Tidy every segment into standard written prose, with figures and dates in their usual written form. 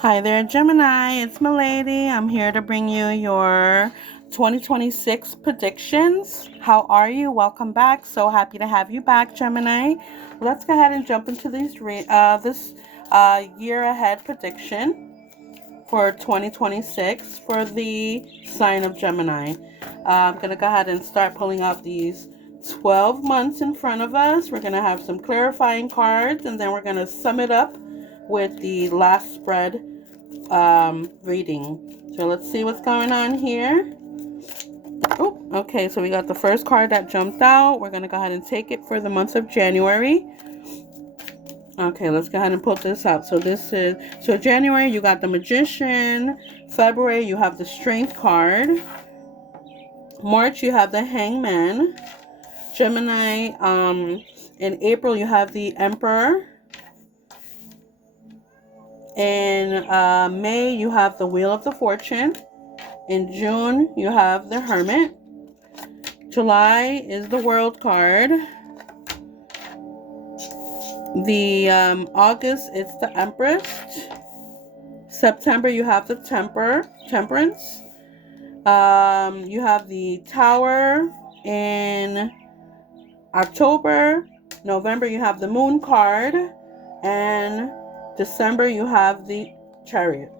Hi there, Gemini. It's Milady. I'm here to bring you your 2026 predictions. How are you? Welcome back. So happy to have you back, Gemini. Let's go ahead and jump into this year ahead prediction for 2026 for the sign of Gemini. I'm going to go ahead and start pulling out these 12 months in front of us. We're going to have some clarifying cards, and then we're going to sum it up with the last spread reading. So let's see what's going on here. Oh, okay, so we got the first card that jumped out. We're going to go ahead and take it for the month of January. Okay, let's go ahead and pull this out. So January, you got the Magician. February, you have the Strength card. March, you have the Hangman. Gemini, in April, you have the Emperor. In May, you have the Wheel of the Fortune. In June, you have the Hermit. July is the World card. The August, it's the Empress. September, you have the Temperance. You have the Tower. In October, November, you have the Moon card. And December, you have the Chariot.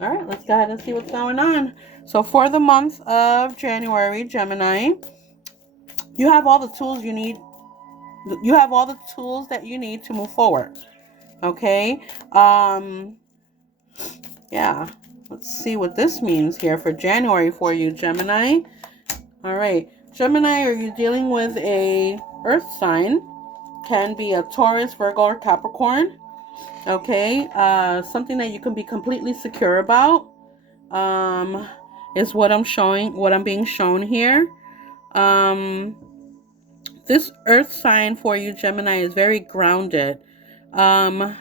All right, let's go ahead and see what's going on. So for the month of January, Gemini, you have all the tools you need. You have all the tools that you need to move forward. Okay. Yeah. Let's see what this means here for January for you, Gemini. All right. Gemini, are you dealing with a earth sign? Can be a Taurus, Virgo, or Capricorn. Okay. Something that you can be completely secure about. Is what I'm being shown here. This earth sign for you, Gemini, is very grounded. I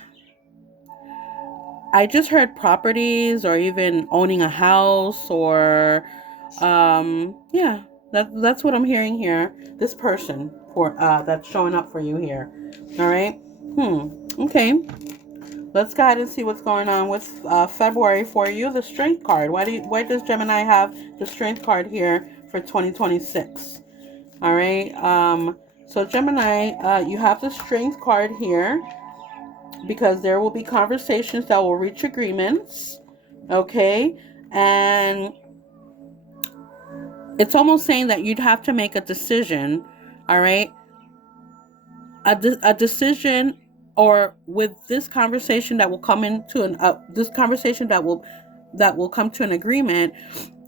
just heard properties or even owning a house or, yeah, that's what I'm hearing here. This person that's showing up for you here. All right. Okay. Let's go ahead and see what's going on with February for you. The Strength card. Why does Gemini have the Strength card here for 2026? All right. So Gemini, you have the Strength card here because there will be conversations that will reach agreements. Okay. And it's almost saying that you'd have to make a decision. All right. A decision, or with this conversation that will come into this conversation that will come to an agreement,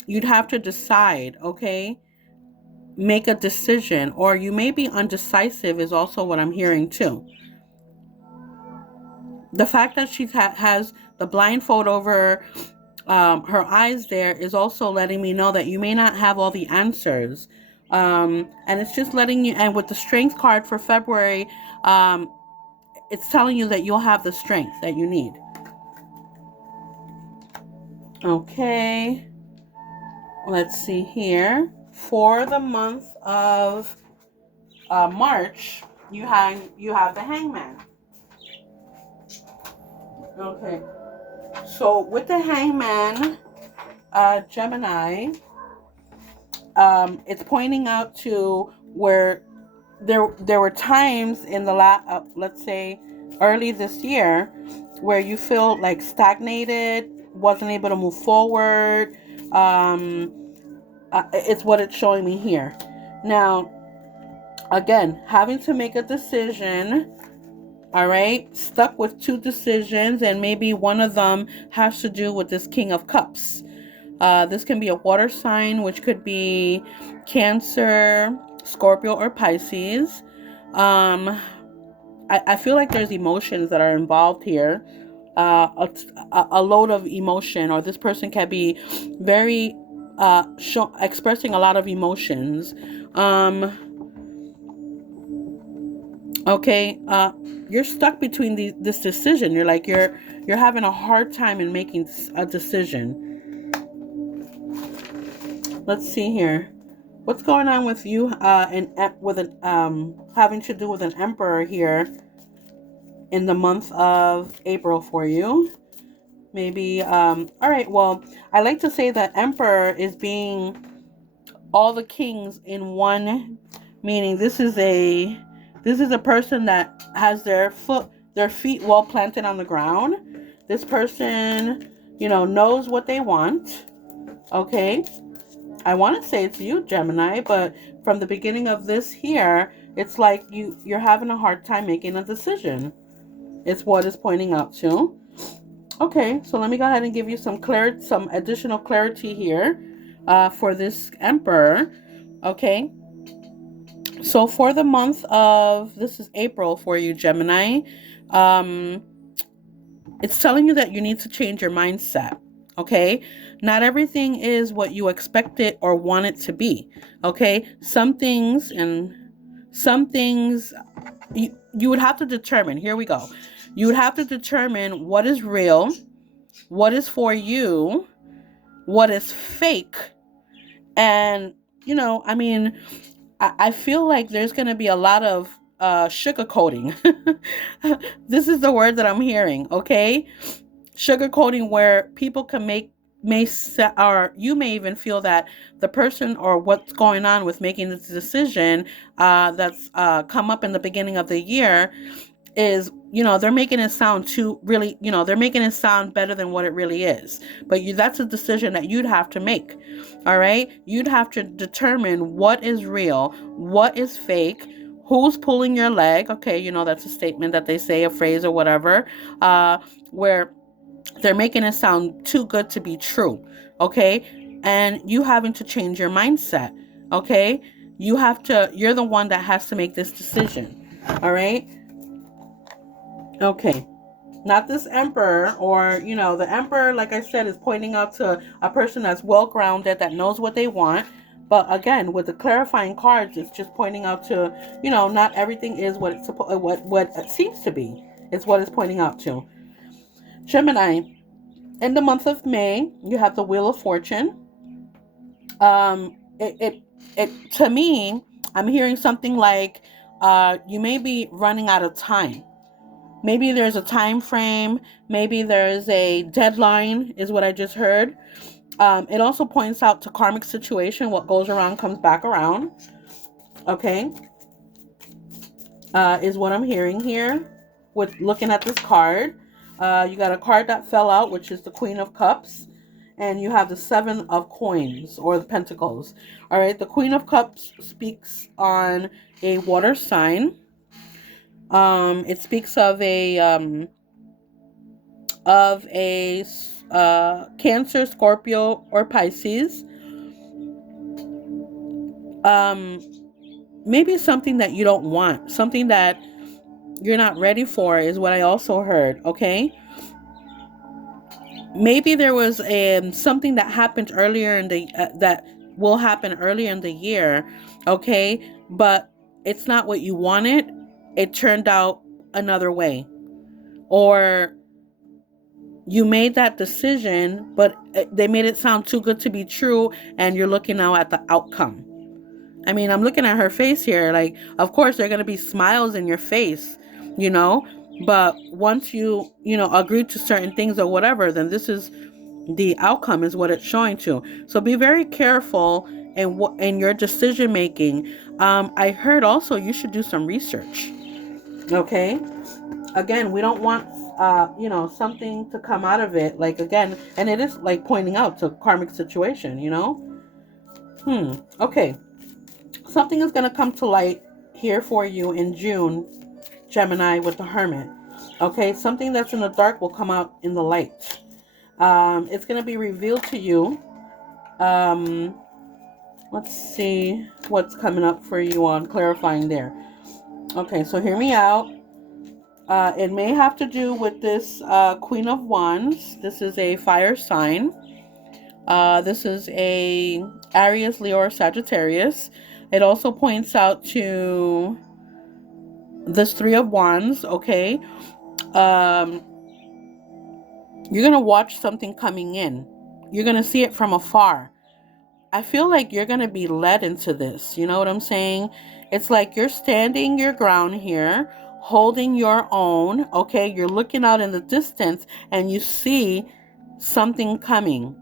you'd have to decide. Okay. Make a decision, or you may be undecisive is also what I'm hearing too. The fact that she has the blindfold over her eyes there is also letting me know that you may not have all the answers. And it's just letting you, and with the Strength card for February, it's telling you that you'll have the strength that you need. Okay. Let's see here. For the month of March, you have the Hangman. Okay. So with the Hangman, Gemini, it's pointing out to where there were times in the let's say early this year, where you feel like stagnated, wasn't able to move forward. It's what it's showing me here. Now, again, having to make a decision. All right, stuck with two decisions, and maybe one of them has to do with this King of Cups. This can be a water sign, which could be Cancer, Scorpio, or Pisces. I feel like there's emotions that are involved here. A load of emotion, or this person can be very expressing a lot of emotions. Okay, you're stuck between this decision. You're having a hard time in making a decision. Let's see here. What's going on with you having to do with an Emperor here in the month of April for you? Maybe, all right, well, I like to say that Emperor is being all the kings in one, meaning this is a person that has their feet well planted on the ground. This person, knows what they want. Okay. I want to say it's you, Gemini, but from the beginning of this here, it's like you're having a hard time making a decision. It's what it's pointing out to. Okay, so let me go ahead and give you some additional clarity here, for this Emperor. Okay, so for the month of, this is April for you, Gemini. Um, it's telling you that you need to change your mindset. Okay, not everything is what you expect it or want it to be. Okay, some things you would have to determine. Here we go. You would have to determine what is real, what is for you, what is fake. And, I mean, I feel like there's going to be a lot of sugarcoating. This is the word that I'm hearing, okay? Sugarcoating, where people or you may even feel that the person or what's going on with making this decision, that's come up in the beginning of the year, is, they're making it sound too really, they're making it sound better than what it really is. But that's a decision that you'd have to make. All right, you'd have to determine what is real, what is fake, who's pulling your leg. Okay, that's a statement that they say, a phrase or whatever, where they're making it sound too good to be true. Okay, and you having to change your mindset. Okay, you're the one that has to make this decision. All right. Okay. Not this Emperor, or, the Emperor, like I said, is pointing out to a person that's well grounded, that knows what they want. But again, with the clarifying cards, it's just pointing out to, not everything is what what it seems to be. It's what it's pointing out to. Gemini, in the month of May, you have the Wheel of Fortune. It to me, I'm hearing something like, you may be running out of time. Maybe there's a time frame. Maybe there's a deadline, is what I just heard. It also points out to karmic situation. What goes around comes back around. Okay. Is what I'm hearing here with looking at this card. You got a card that fell out, which is the Queen of Cups. And you have the Seven of Coins, or the Pentacles. All right. The Queen of Cups speaks on a water sign. It speaks of a Cancer, Scorpio, or Pisces. Maybe something that you don't want, something that you're not ready for, is what I also heard. Okay. Maybe there was something that happened earlier in the that will happen earlier in the year. Okay, but it's not what you wanted. It turned out another way, or you made that decision, but they made it sound too good to be true, and you're looking now at the outcome. I mean, I'm looking at her face here. Like, of course, there are going to be smiles in your face, you know, but once agree to certain things or whatever, then this is the outcome, is what it's showing to. So be very careful in your decision making. I heard also you should do some research. Okay. Again, we don't want something to come out of it, like, again, and it is like pointing out to karmic situation. Okay, something is going to come to light here for you in June, Gemini, with the Hermit. Okay, something that's in the dark will come out in the light. It's going to be revealed to you. Let's see what's coming up for you on clarifying there. Okay, so hear me out. It may have to do with this Queen of Wands. This is a fire sign. This is a Aries, Leo, or Sagittarius. It also points out to this Three of Wands. Okay. You're going to watch something coming in. You're going to see it from afar. I feel like you're going to be led into this. You know what I'm saying? It's like you're standing your ground here, holding your own. Okay, you're looking out in the distance, and you see something coming.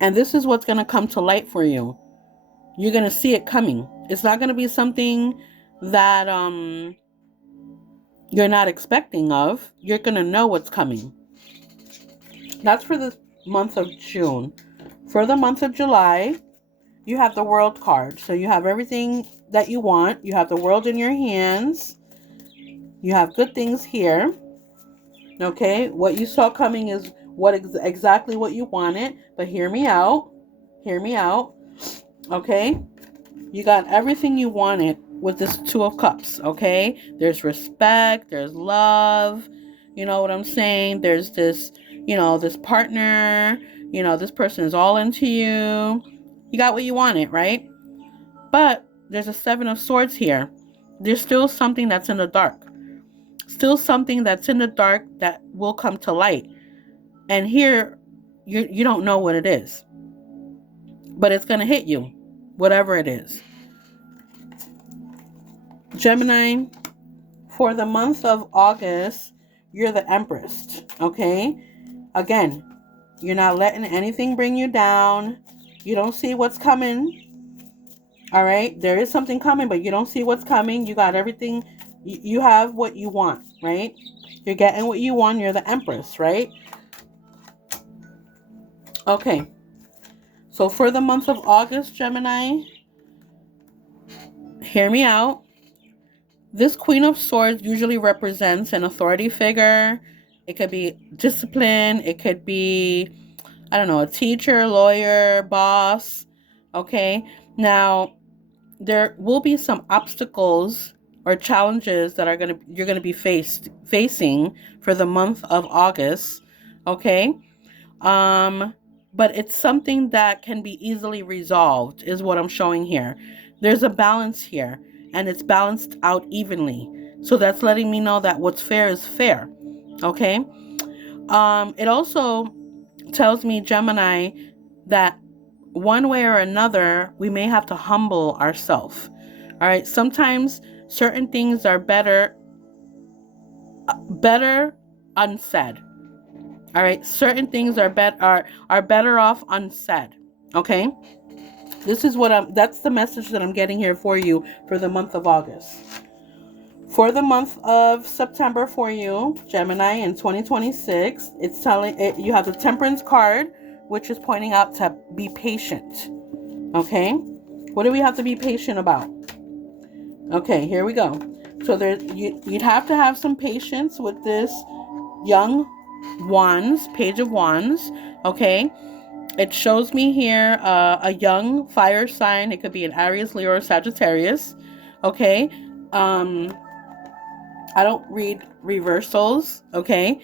And this is what's going to come to light for you. You're going to see it coming. It's not going to be something that you're not expecting of. You're going to know what's coming. That's for the month of June. For the month of July, you have the World card. So you have everything that you want. You have the world in your hands. You have good things here. Okay, what you saw coming is exactly what you wanted. But hear me out. Hear me out. Okay, you got everything you wanted with this Two of Cups. Okay, there's respect. There's love. You know what I'm saying? There's this, this partner. This person is all into you. You got what you wanted, right? But there's a Seven of Swords here. There's still something that's in the dark. Still something that's in the dark that will come to light. And here, you don't know what it is. But it's going to hit you, whatever it is. Gemini, for the month of August, you're the Empress, okay? Again, you're not letting anything bring you down. You don't see what's coming. All right? There is something coming, but you don't see what's coming. You got everything. You have what you want, right? You're getting what you want. You're the Empress, right? Okay. So for the month of August, Gemini, hear me out. This Queen of Swords usually represents an authority figure. It could be discipline. It could be, I don't know, a teacher, lawyer, boss. Okay. Now, there will be some obstacles or challenges that you're gonna be facing for the month of August. Okay. But it's something that can be easily resolved, is what I'm showing here. There's a balance here, and it's balanced out evenly. So that's letting me know that what's fair is fair. Okay? It also tells me, Gemini, that one way or another, we may have to humble ourselves. All right? Sometimes certain things are better unsaid. All right, certain things are better off unsaid. Okay, this is that's the message that I'm getting here for you for the month of August. For the month of September for you, Gemini, in 2026, it's telling it, you have the Temperance card, which is pointing out to be patient. Okay, what do we have to be patient about? Okay, here we go. So you'd have to have some patience with this young Wands, Page of Wands. Okay, it shows me here a young fire sign. It could be an Aries, Leo, or Sagittarius. Okay, I don't read reversals. Okay,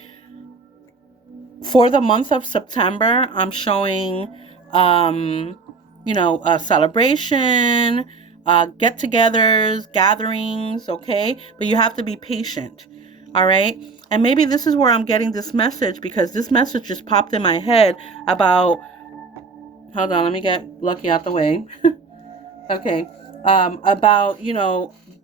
for the month of September, I'm showing a celebration, get-togethers, gatherings. Okay, but you have to be patient. All right. And maybe this is where I'm getting this message, because this message just popped in my head about, hold on, let me get Lucky out the way. Okay. About,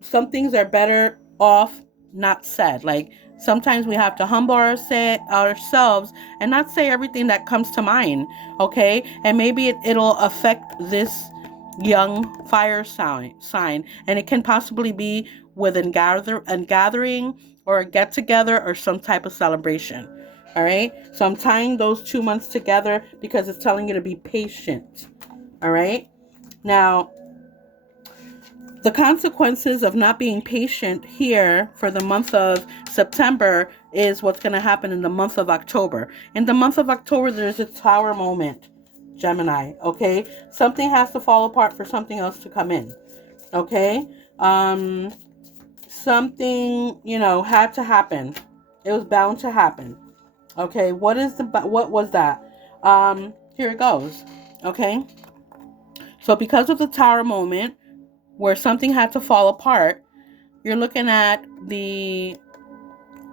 some things are better off not said. Like, sometimes we have to humble ourselves and not say everything that comes to mind. Okay. And maybe it'll affect this young fire sign, and it can possibly be with a gathering or a get together or some type of celebration. All right, so I'm tying those 2 months together because it's telling you to be patient. All right, now the consequences of not being patient here for the month of September is what's going to happen in the month of October. In the month of October, there's a Tower moment, Gemini. Okay, something has to fall apart for something else to come in. Okay, something had to happen. It was bound to happen. Okay, what was that? Here it goes. Okay, so because of the Tower moment, where something had to fall apart, you're looking at the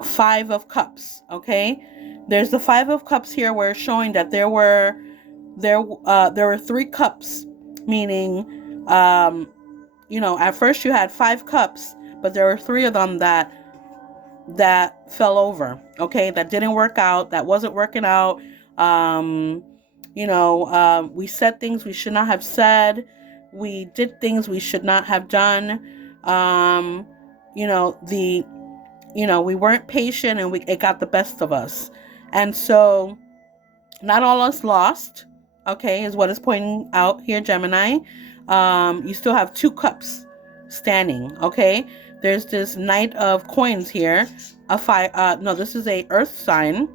Five of Cups. Okay, there's the Five of Cups here, where it's showing that there were 3 cups, meaning at first you had 5 cups, but there were 3 of them that that fell over, okay, that didn't work out, that wasn't working out. Um, we said things we should not have said. We did things we should not have done. Um, you know, the, we weren't patient and it got the best of us. And so not all us lost, okay, is what is pointing out here, Gemini. You still have two cups standing, okay? There's this Knight of Coins here. No, this is a Earth sign.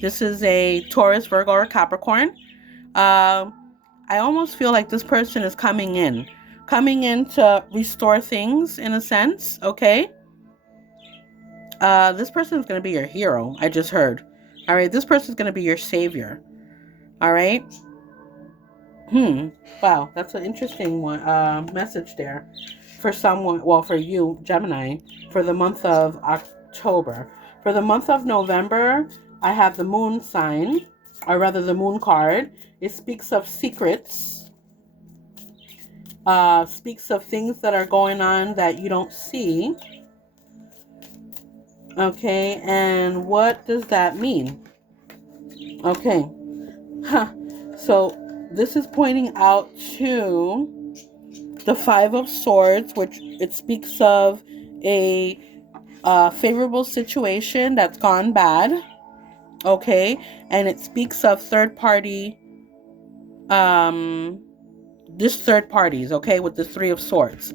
This is a Taurus, Virgo, or Capricorn. I almost feel like this person is coming in to restore things in a sense, okay? This person is going to be your hero, I just heard. All right, this person is going to be your savior. All right. Wow, that's an interesting one. Message there for someone. Well, for you, Gemini, for the month of October. For the month of November, I have the Moon sign, or rather, the Moon card. It speaks of secrets. Speaks of things that are going on that you don't see. Okay, and what does that mean? Okay, so this is pointing out to the Five of Swords, which it speaks of a favorable situation that's gone bad, okay, and it speaks of third party, this third parties, okay, with the Three of Swords,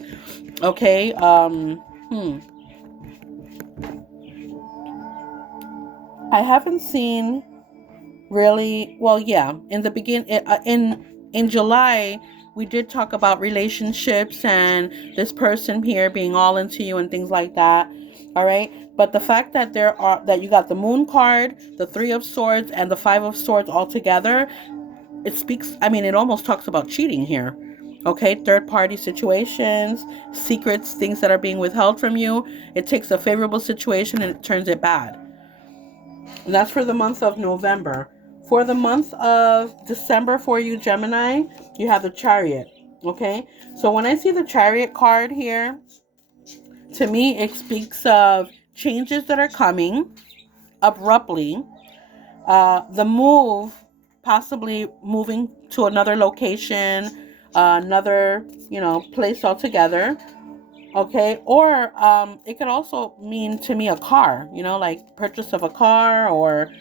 okay. I haven't seen really, well, yeah, in the in July we did talk about relationships and this person here being all into you and things like that. All right, but the fact that that you got the Moon card, the Three of Swords, and the Five of Swords all together, it speaks, I mean, it almost talks about cheating here. Okay, third party situations, secrets, things that are being withheld from you. It takes a favorable situation and it turns it bad. And that's for the month of November. For the month of December, for you, Gemini, you have the Chariot. Okay, so when I see the Chariot card here, to me it speaks of changes that are coming abruptly. The move, possibly moving to another location, another place altogether. Okay, or it could also mean to me a car, like purchase of a car, or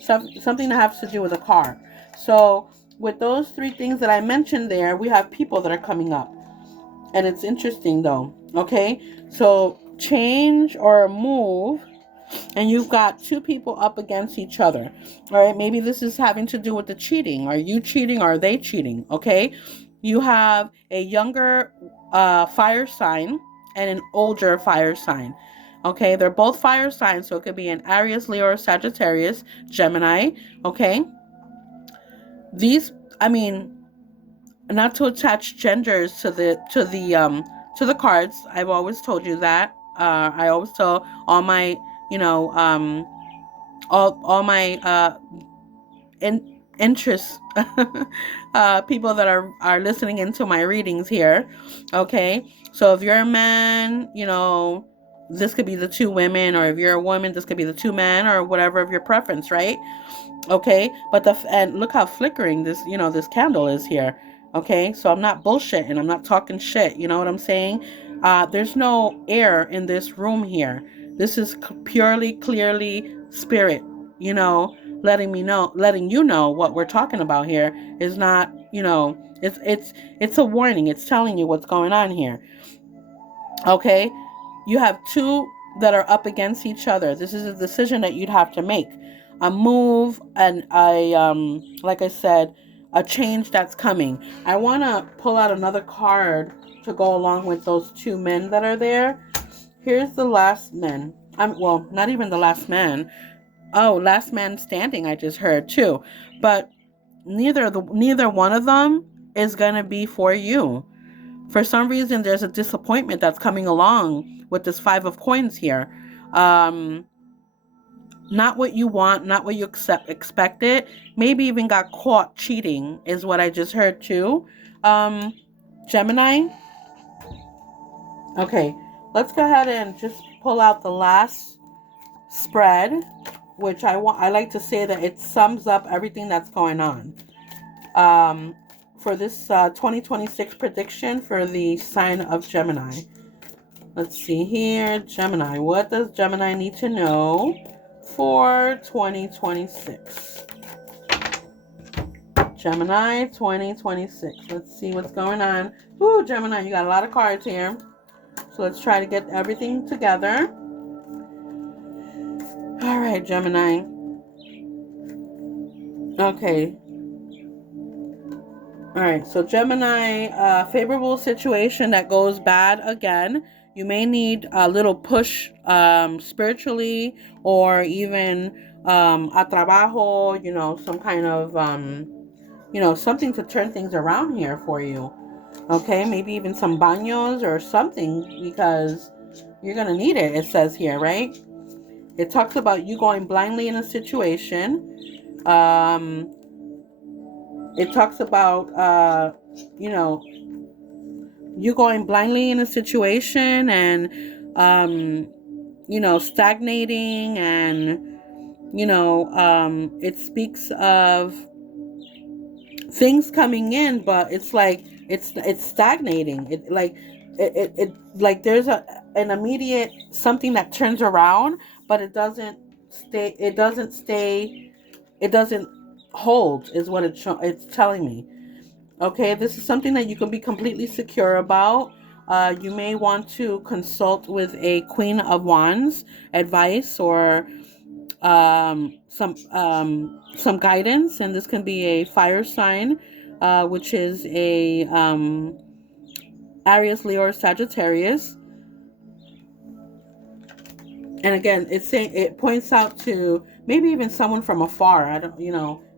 something that has to do with a car. So with those three things that I mentioned there, we have people that are coming up, and it's interesting though. Okay, so change or move, and you've got two people up against each other. All right, maybe this is having to do with the cheating. Are you cheating? Or are they cheating? Okay, you have a younger fire sign and an older fire sign. Okay, they're both fire signs, so it could be an Aries, Leo, or Sagittarius, Gemini. Okay, these, I mean, not to attach genders to the cards. I've always told you that. I always tell all my, all my interest people that are listening into my readings here. Okay, so if you're a man, this could be the two women, or if you're a woman, this could be the two men, or whatever of your preference, right? Okay, but and look how flickering this candle is here. Okay, so I'm not bullshitting, I'm not talking shit, you know what I'm saying? There's no air in this room here. This is purely, clearly spirit, letting you know what we're talking about here is not, it's a warning. It's telling you what's going on here. Okay, you have two that are up against each other. This is a decision that you'd have to make, a move, and like I said, a change that's coming. I want to pull out another card to go along with those two men that are there. Here's the last man. Well, not even the last man. Oh, last man standing, I just heard too. But neither one of them is gonna be for you. For some reason, there's a disappointment that's coming along with this Five of Coins here. Not what you want, not what you expected. Maybe even got caught cheating is what I just heard too. Gemini. Okay, let's go ahead and just pull out the last spread, which I like to say that it sums up everything that's going on. For this 2026 prediction for the sign of Gemini. Let's see here. Gemini. What does Gemini need to know for 2026? Gemini 2026. Let's see what's going on. Ooh, Gemini, you got a lot of cards here. So let's try to get everything together. All right, Gemini. Okay. All right, so Gemini, favorable situation that goes bad again. You may need a little push spiritually, or even a trabajo, some kind of, something to turn things around here for you. Okay, maybe even some baños or something, because you're going to need it, it says here, right? It talks about you going blindly in a situation. It talks about, you going blindly in a situation and, stagnating, and, it speaks of things coming in, but it's like, it's stagnating. It like there's an immediate something that turns around, but it doesn't hold, is what it's telling me. Okay, this is something that you can be completely secure about. You may want to consult with a Queen of Wands advice, or some guidance, and this can be a fire sign, which is a Aries, Leo, or Sagittarius. And again, it points out to maybe even someone from afar.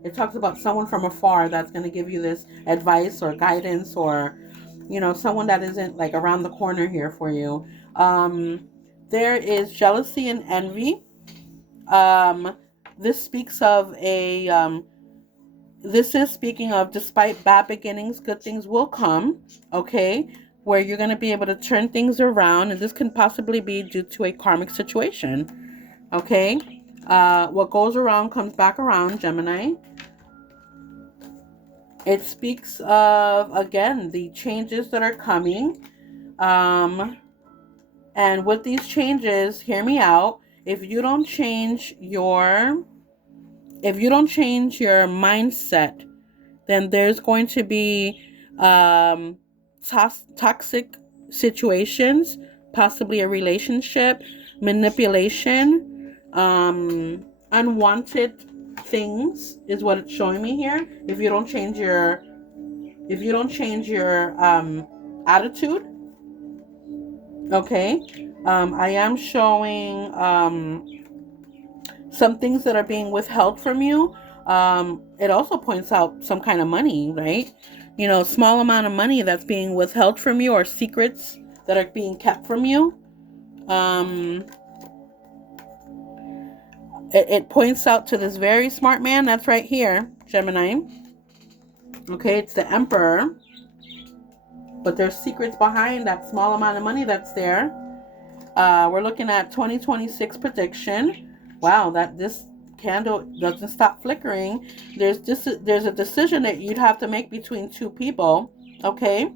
It talks about someone from afar that's going to give you this advice or guidance, or, someone that isn't like around the corner here for you. There is jealousy and envy. This speaks of this is speaking of, despite bad beginnings, good things will come. Okay, where you're going to be able to turn things around, and this can possibly be due to a karmic situation. Okay, what goes around comes back around, Gemini. It speaks of, again, the changes that are coming, and with these changes, hear me out. If you don't change your mindset, then there's going to be toxic situations, possibly a relationship, manipulation, unwanted things is what it's showing me here. If you don't change your attitude. Okay, I am showing some things that are being withheld from you. It also points out some kind of money, right? Small amount of money that's being withheld from you, or secrets that are being kept from you. It points out to this very smart man that's right here, Gemini. Okay, it's the Emperor. But there's secrets behind that small amount of money that's there. We're looking at 2026 prediction. Wow, that this candle doesn't stop flickering. There's a decision that you'd have to make between two people. Okay,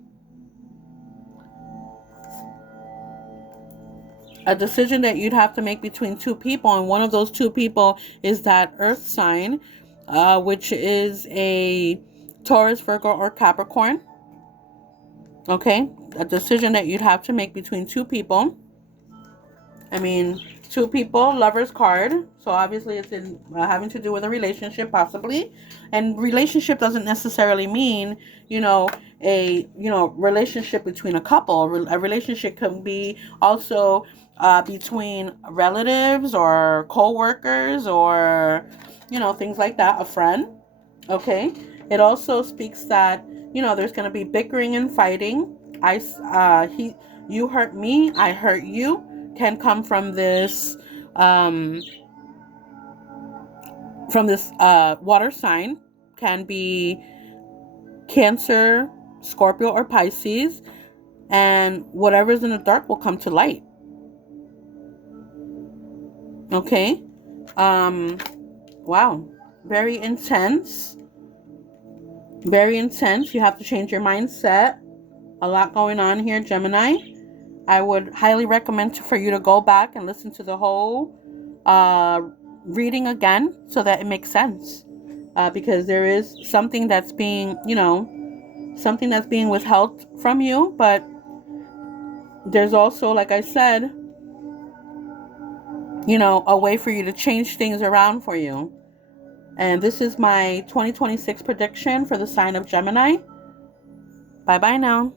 a decision that you'd have to make between two people, and one of those two people is that Earth sign, which is a Taurus, Virgo, or Capricorn. Okay, a decision that you'd have to make between two people. I mean, two people, Lover's card. So obviously it's in having to do with a relationship, possibly. And relationship doesn't necessarily mean, a relationship between a couple. A relationship can be also between relatives or co-workers, or things like that, a friend. Okay, it also speaks that there's going to be bickering and fighting. You hurt me, I hurt you, can come from this water sign. Can be Cancer, Scorpio, or Pisces, and whatever's in the dark will come to light. Okay. Um, wow. Very intense. Very intense. You have to change your mindset. A lot going on here, Gemini. I would highly recommend for you to go back and listen to the whole reading again so that it makes sense. Because there is something that's being, something that's being withheld from you, but there's also, like I said, a way for you to change things around for you. And this is my 2026 prediction for the sign of Gemini. Bye bye now.